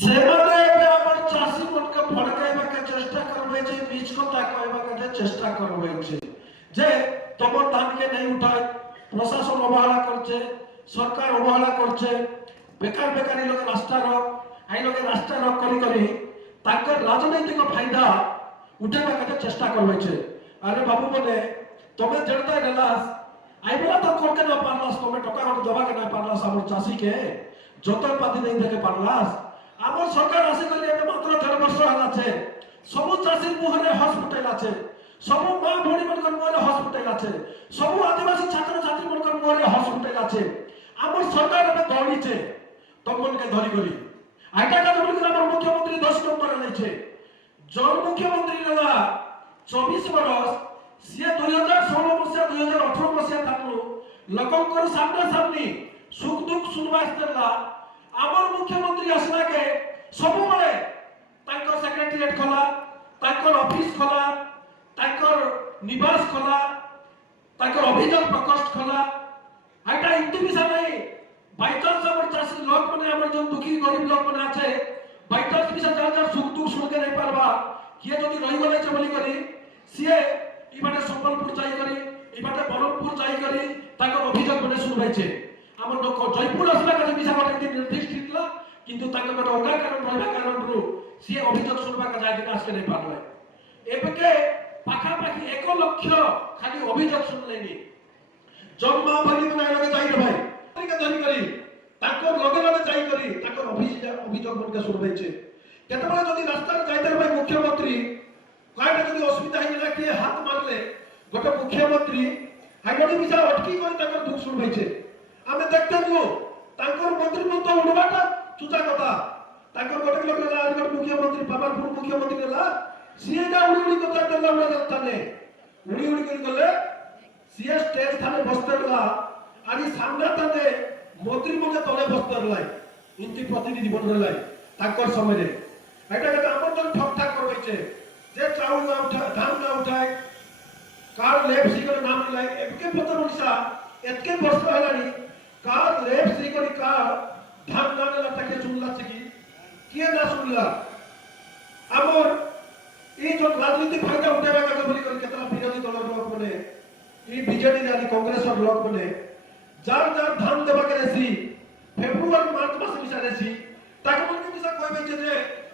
ସେମାନେ ଏବେ ଆମର ଚାଷୀ ମାନଙ୍କୁ ଭଡ଼କାଇବାକୁ ଚେଷ୍ଟା করবে যে বীজ কথা কইବାକୁ চেষ্টা করবে যে তোমার ধানকে নেই উঠায় প্রশাসন অবহেলা করছে সরকার অবহেলা করছে বেকার বেকারি লোক রাস্তা রোক আই লোকে রাস্তা রোক করি তাদের রাজনৈতিক ফায়দা উঠাইବାକୁ চেষ্টা করবে আরে বাবু বলে তুমি যেটা নেলাস আইবলা তো করতে না পারলাস তুমি টাকা দেবাকে না পারলাস আমার চাষীকে যন্ত্রপাতি নেই দেখে পারলাস আমার সরকার আসে করে এবে মাত্র 1.5 বছর হলাছে সবু চাষীর মুহরে হসপিটাল আছে সবু মা ভৌণী মনকর মুহরে হসপিটাল আছে সবু আদিবাসী ছাত্র ছাত্রী মনকর মুহরে হসপিটাল আছে আমার সরকার এবে দৌড়িছে তমনকে ধরি করি আইটা কাজ বলি আমার মুখ্যমন্ত্রী 10 নম্বরে লাইছে জন মুখ্যমন্ত্রী নেলা 24 বরস সিয়ে 2016 মସିହା 2018 মସିହା থাকলো ଲୋକଙ୍କର ସାମ୍ନା ସାମ୍ନି ସୁଖ ଦୁଃଖ শুনবা আসতেলা আমার মুখ্যমন্ত্রী আসলাকে ସବୁବେଳେ ତାଙ୍କର ସେକ୍ରେଟାରିଏଟ ଖୋଲା ତାଙ୍କର ଅଫିସ ଖୋଲା ତାଙ୍କର ନିବାସ ଖୋଲା ତାଙ୍କର ଅଭିଯୋଗ ପ୍ରକୋଷ୍ଠ ଖୋଲା ଏଇଟା ଏମିତି ବି ନାହିଁ বাইচান্স আমার চাষী লোক মানে আমার যে দুঃখী গরিব লোক মানে আছে বাইচান্স বিষয় যার সুখ দুঃখ শুনতে নাই পারবা কিয়ে যদি রহি গলেছে বলি করি সিয়ে ইবাটে সম্বলপুর যাই করি ইবাটে বরহমপুর যাই করি তাଙ୍କର অভিযোগ মানে শুনবাইছে আমার জয়পুর আসলা কাছে বিষয় গোটে দিন নির্দিষ্ট ଥିଲା কিন্তু তাଙ୍କ গোটে অঙ্গা কারণ রহিবা কারণରୁ ସିଏ ଅଭିଯୋଗ ଶୁଣବାକେ ଯାଇକି ଆସକେ নাই ପାରଲେ ଏବେକେ ପାଖାପାଖି 1 ଲକ୍ଷ ଖାଲି ଅଭିଯୋଗ ଶୁଣଲେନି জন্মা ভাই মানে লগে যাই রে ভাই ধরি করি তাকর লগে লগে যাই করি তাকর অভিযোগ মনকে শুনবাইছে কেতবেলা যদি রাস্তায় যাইতে ভাই মুখ্যমন্ত্রী কয়টা যদি অসুবিধা হই না কি হাত মারলে গোটা মুখ্যমন্ত্রী হাইডি বিচার অটকি করে তাকর দুঃখ শুনবাইছে আমি দেখতে গো তাকর মন্ত্রী মতো উড়বাটা চুচা কথা তাকর গোটা লোক লা আর মুখ্যমন্ত্রী পাবারপুর মুখ্যমন্ত্রী লা সিয়ে যা উড়ি উড়ি কথা দেলা আমরা জানতানে উড়ি উড়ি করে গলে সিয়ে স্টেজ থানে বসতেলা আর এই সামনে তাতে মন্ত্রী মধ্যে তলে বসতেলাই ইন্তি প্রতিনিধি বনলাই তাকর সময়ে এটা কথা আমার জন্য ঠকঠাক করবাইছে যে চাউল না উঠায় ধান না উঠায় কার লেপ সিগরে নাম লাই একে পত মনিষা এতকে বর্ষ হলানি কার লেপ সিগরে কার ধান না নেলা তাকে শুনলাছে কি না শুনলা আমার এই যে রাজনীতি ফায়দা উঠাইবা কাজ বলি করে কেতলা বিরোধী দলের লোক মানে এই বিজেডি জানি কংগ্রেসের লোক মানে যার যার ধান দেবাকে রেছি ফেব্রুয়ারি মার্চ মাসে মিশা রেছি তাকে মনে মিশা কইবে যে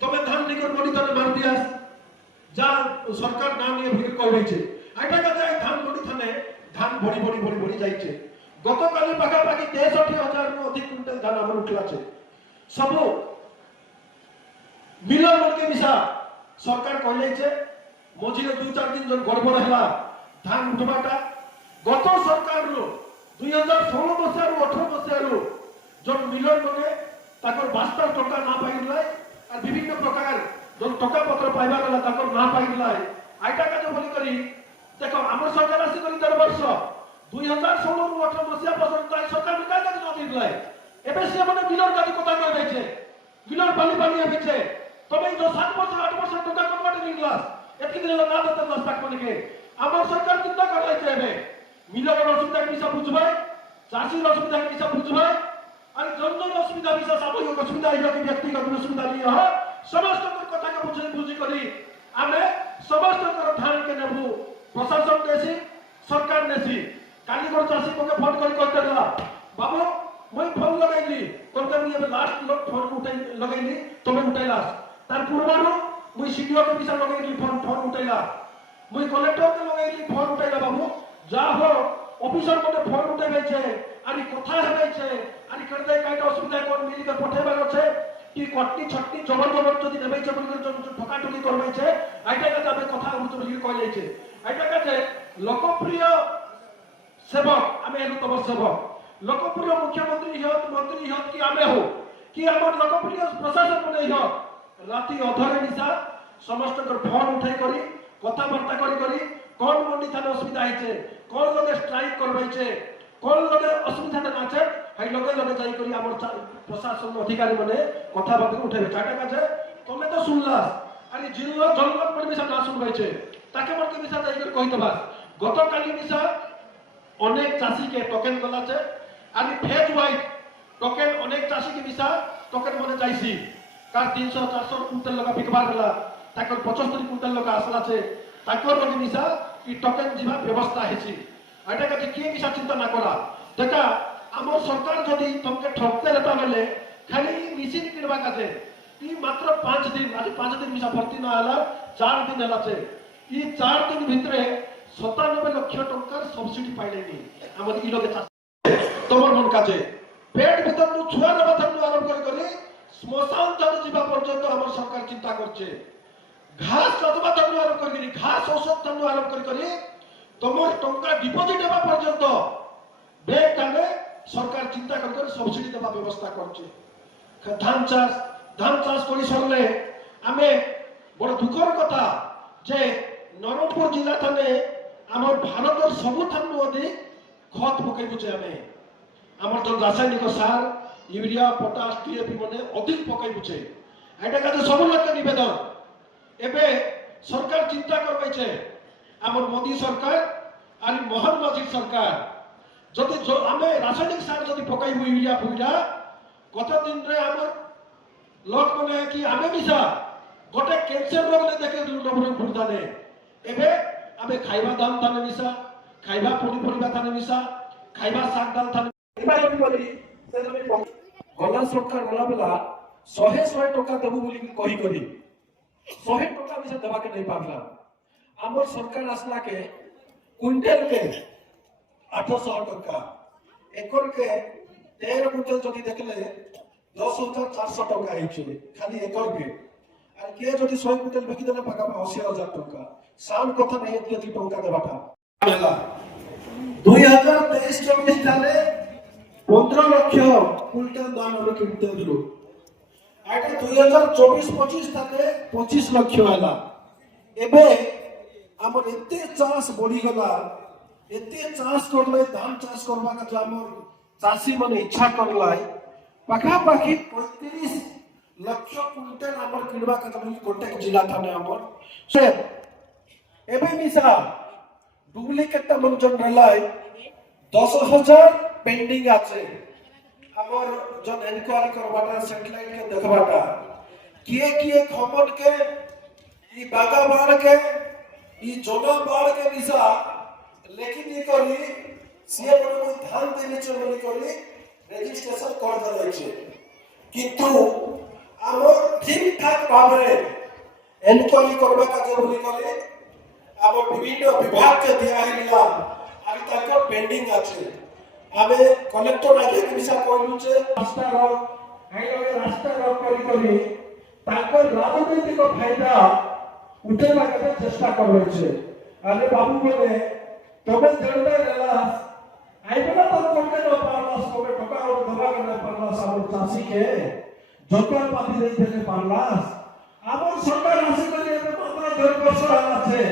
তবে ধান নিকট মনিটরে মার দিয়াস যা সরকার নাম নিয়ে ভিড় কইবেছে এটা কাজে ধান মনি থানে ধান বড়ি যাইছে গতকাল পাখাপাখি 63,000 রু অধিক কুইন্টাল ধান আমার উঠলাছে সবু মিলন মনকে মিশা সরকার কইলেছে মঝিরে 2-4 দিন জন গড়বড় হেলা ধান উঠবাটা গত সরকারରୁ 2016 মସିହାରୁ 18 মସିহাରୁ জন মিলন মনে তাকর বাস্তব টাকা না পাইলাই আর বিভিন্ন প্রকার জন টাকা পত্র পাইবার হলা তাকর না পাইলাই আইটা কাজ বলি করি দেখো আমার সরকার আসি করি 10 বর্ষ 2016 ରୁ 18 মସିହା পর্যন্ত আই সরকার কাজ কাজ না দিলাই এবে সে মানে মিলন কাজ কথা কই যাইছে মিলন পানি হইছে তবে এই 7 বছর 8 বছর টাকা কমাতে নিলাস এতকি দিন না দিতে দস্তাক কোনিকে আমার সরকার চিন্তা করাইছে এবে মিলনের অসুবিধা কিসা বুঝবাই চাষির অসুবিধা কিসা বুঝবাই আর জনগণ অসুবিধা কিসা সাময়িক অসুবিধা এই লোক ব্যক্তিগত অসুবিধা নিয়ে হয় সমস্ত কথাকে বুঝি করি আমি সমস্ত ধানকে নেবু প্রশাসন নেছি সরকার নেছি কালি করে চাষি পক্ষে ফোন করে করতে দেলা বাবু মই ফোন লগাইলি করতে মুই এবে লাস্ট লোক ফোন উঠাই লগাইলি তুমি উঠাইলাস তার পূর্বরু মুই সিডিওকে পিছা লগাইলি ফোন উঠাইলা মুই কলেক্টরকে লগাইলি ফোন উঠাইলা বাবু যা হো অফিসার মধ্যে ফোন উঠে গেছে আর কথা হয়েছে আর করতে কাইটা অসুবিধা কোন মিলিকে পঠাইবার আছে কি কটনি ছটনি জবর যদি নেবেছে বলি ঠকাঠকি করবেছে আইটা কাছে আমি কথা বলি কই যাইছে আইটা কাছে লোকপ্রিয় সেবক আমি এর তব সেবক লোকপ্রিয় মুখ্যমন্ত্রী হত মন্ত্রী হত কি আমি হো কি আমার লোকপ্রিয় প্রশাসন মনে হত রাতি অধরে নিশা সমস্ত ফোন উঠাই করি কথাবার্তা করি কোন মন্ডি থানে অসুবিধা হয়েছে কোন লোকে স্ট্রাইক করবাইছে কোন লোকে অসুবিধাটা আছে এই লোকে যাই করি আমার প্রশাসন অধিকারী মানে কথাবার্তা উঠাইবে চাটা কাছে তুমি তো শুনলাস আর জিল্লা জনগণ পরিবেশ না শুনবাইছে তাকে মনকে মিশা যাই করে কইতে বাস গতকালি মিশা অনেক চাষীকে টোকেন গলাছে আর ফেজ ওয়াইজ টোকেন অনেক চাষীকে মিশা টোকেন মনে চাইছি कार 300-400 कुंटल लगा बिकबार होला ताकर 75 कुंटल लगा आसला छे ताकर लगे मिसा ई टोकन जीवा व्यवस्था हेछि एटा के किए मिसा चिंता ना करा देखा हमर सरकार जदी तुमके ठकते रहता बेले खाली मिसिन किनबा काते ई मात्र 5 दिन आज 5 दिन मिसा भर्ती ना होला 4 दिन होला छे ई 4 दिन भितरे 97 लाख टंका सब्सिडी पाइलेनी हमर ई लगे तमर मन काजे पेट भीतर नु छुआ नबा थनु आरंभ करी श्मशान तक जीवा पर्यंत हमर सरकार चिंता करछे घास कदबा तनु आरंभ करी घास औषध तनु आरंभ करी तमर टंका डिपॉजिट हेबा पर्यंत बैंक काने सरकार चिंता कर सब्सिडी देबा व्यवस्था करछे धान चाष करी सरले आमे बड़ दुखर कथा जे नरसिंहपुर जिला थाने हमर भारतर सबु थानु अधिक खत पकई बुचे आमे जो रासायनिक सार यूरिया पोटास टीएपी मने अधिक पकई बुचे एटा का सब लोक निवेदन एबे सरकार चिंता करबै छे हमर मोदी सरकार आर मोहन माझी सरकार जदि जो आमे रासायनिक सार जदि पकई यूरिया फुरिया गत दिन रे हमर लोक मने कि आमे मिसा गोटे कैंसर रोग ने देखे नबरे फुरदाने एबे आमे खाइबा दाम थाने मिसा खाइबा पुरी परिबा थाने मिसा खाइबा साग दाल थाने इबा जदि बोली से जदि गला सरकार गला बेला 100 टका देबु बोली कहि करी 100 टका मिसा देबा के नहीं पाबला हमर सरकार असला के क्विंटल के 800 टका एकर के 13 क्विंटल जदि देखले 10,400 टका आइछे खाली एकर के আর কে যদি 100 কুইন্টাল বিকি দেলে পাকা 80,000 টাকা সান কথা নাই এত টাকা দেবাটা মেলা 2023-24 সালে 15 লক্ষ কুইন্টাল ধান আমরা কিনতে দিলো আইটা 2024-25 সালে 25 লক্ষ হলা এবে আমর এতে চাষ বড়ি গলা এতে চাষ করলে ধান চাষ করবা কা আমর চাষী মানে ইচ্ছা করলাই পাকা পাখি 35 लक्ष कुंटल हमर किनबा का गोटे जिला थाने हमर से एबे मिसा डुप्लीकेट मन जन रहलाई 10,000 पेंडिंग आछे हमर जन एनक्वायरी करबाटा सैटेलाइट के देखबाटा किए खबर के ई बागा बाड़ के ई जोना बाड़ के मिसा लेकिन ई करी सीए पर ध्यान देने चलनी करी रजिस्ट्रेशन कर दलै छे किंतु हमर ठीक ठाक भाबरे एनक्वायरी करबा का जरूरी करे हमर विभिन्न विभाग के दिया हिला आबि तक पेंडिंग আছে आबे कलेक्टर आगे विषय कहलु छे रास्ता रोक एई लगे रास्ता रोक करी ताकर राजनीतिक फायदा उठेबा के चेष्टा करबै छे अरे बाबू बोले तबे जड़दे रेलास आइबला तो कोटे न पारलास तबे टका और दबा के न पारलास हमर चासी के जतन पाती नहीं देले पारलास हमर सरकार आसे करे एबे मात्र 1.5 वर्ष आछे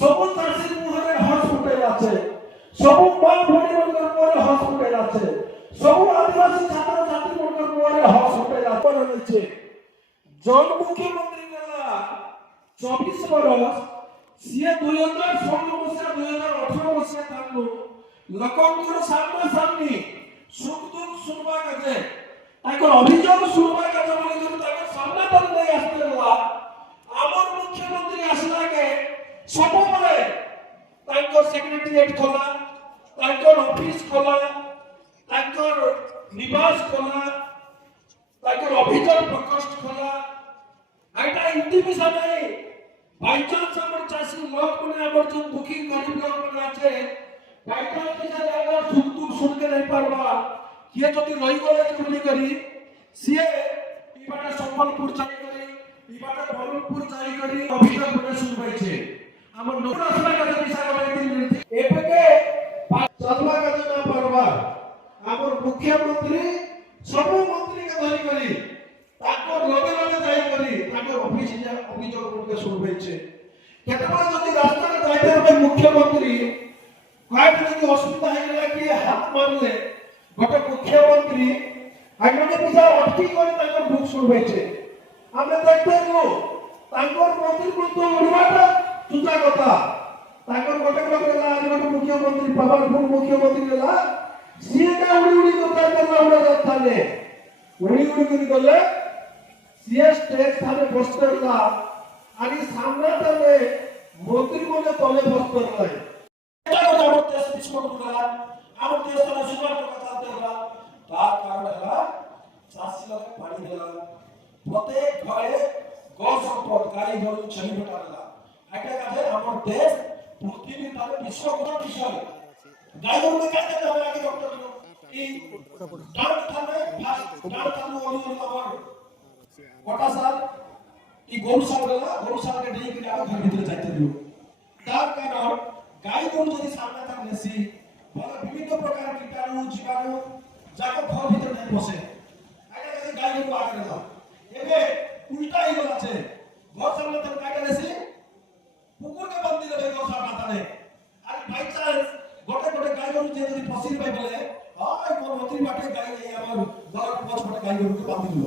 सब चासी मुहरे हस फुटेल আছে सब মা ভরি মনकर মুহরে হস ফুটেল আছে सब आदिवासी ছাত্র ছাত্রী মনकर মুহরে হস ফুটেল আছে জন মুখ্যমন্ত্রী নেলা 24 বরস সিয়ে 2016 মସିହା 2018 মସିହା থাকলো ଲୋକଙ୍କର ସାମ୍ନା ସାମ୍ନି ସୁଖ ଦୁଃଖ ସୁନବା କାଜେ ताकर अभियोग सुनबा का जमाने जब ताकर सामना पर नहीं आस्ते रहा हमर मुख्यमंत्री असला के सब बले ताकर सेक्रेटरीट खोला ताकर ऑफिस खोला ताकर निवास खोला ताकर अभियोग प्रकोष्ठ खोला आइटा इंटीमेशन नहीं बाई चांस हमर चासी लोग कोने हमर जो दुखी गरीब लोग कोने আছে बाई चांस के जागा सुख दुख सुन के नहीं पारबा किए जदि रही गले चुली करी सीए इबाटा संबलपुर जाई करी इबाटा बलपुर जाई करी अभियोग बने सुनबै छे हमर लोक असला का दिशा करे दिन एपके चलवा का ना परवा हमर मुख्यमंत्री सब मंत्री के धरी करी ताकर लगे लगे जाई करी ताकर ऑफिस जा अभियोग बने सुनबै छे केतबा जदि रास्ता में जाइते रहे मुख्यमंत्री काय जदि असुविधा हैला कि हाथ मारले गोटे मुख्यमंत्री आगे पिछा अटकी कर ताकर बुक सुनबै छे हमें देखते नो ताकर मंत्री को तो उड़वाटा तुजा कथा ताकर गोटे लोक ला आज गोटे मुख्यमंत्री पावरफुल मुख्यमंत्री ला सीए का उड़ी उड़ी कथा करला उड़ा जाताने उड़ी उड़ी कर गले ସିଏ ଷ୍ଟେଜ ଠାରେ ବସିଥିଲା आणि सामनाताने मंत्री मने तले बसतले এটা কথা আমার দেশ পিছনে গেল আমার দেশ তারা সুগার টাকা চালতে গেল তার কারণ হলো চাষি লোক পানি দিল প্রত্যেক ঘরে গো সম্পদ গাড়ি গরু ছড়ি বেটা দিল একটা কাজে আমার দেশ পৃথিবীর তাহলে বিশ্বকোষ বিষয় গাই গরুকে কাটতে হবে আগে ডক্টর এই ডাক থামে ডাক থামে ওই আমার কটা সাল এই গরু সালকে ডেই করে আবার ঘর ভিতরে যাইতে দিও তার কারণ গাই গরু যদি সামনে থাকলে সি বলে বিভিন্ন প্রকার কীটাণু জীবাণু যাকে ঘর ভিতরে নেই বসে আগে কাছে গাই গরু আগে দাও এবে উল্টা হয়ে গেছে ঘর সামনে থাকলে কাটে নেছি কুকুরকে বান্ধি দেবে ঘর সামনে থাকলে আর বাই চান্স গোটে গোটে গাই গরু যে যদি ফসিল পাই বলে হয় কোন অতি বাটে গাই এই আমার ঘর পছপটে গাই গরুকে বান্ধি দিল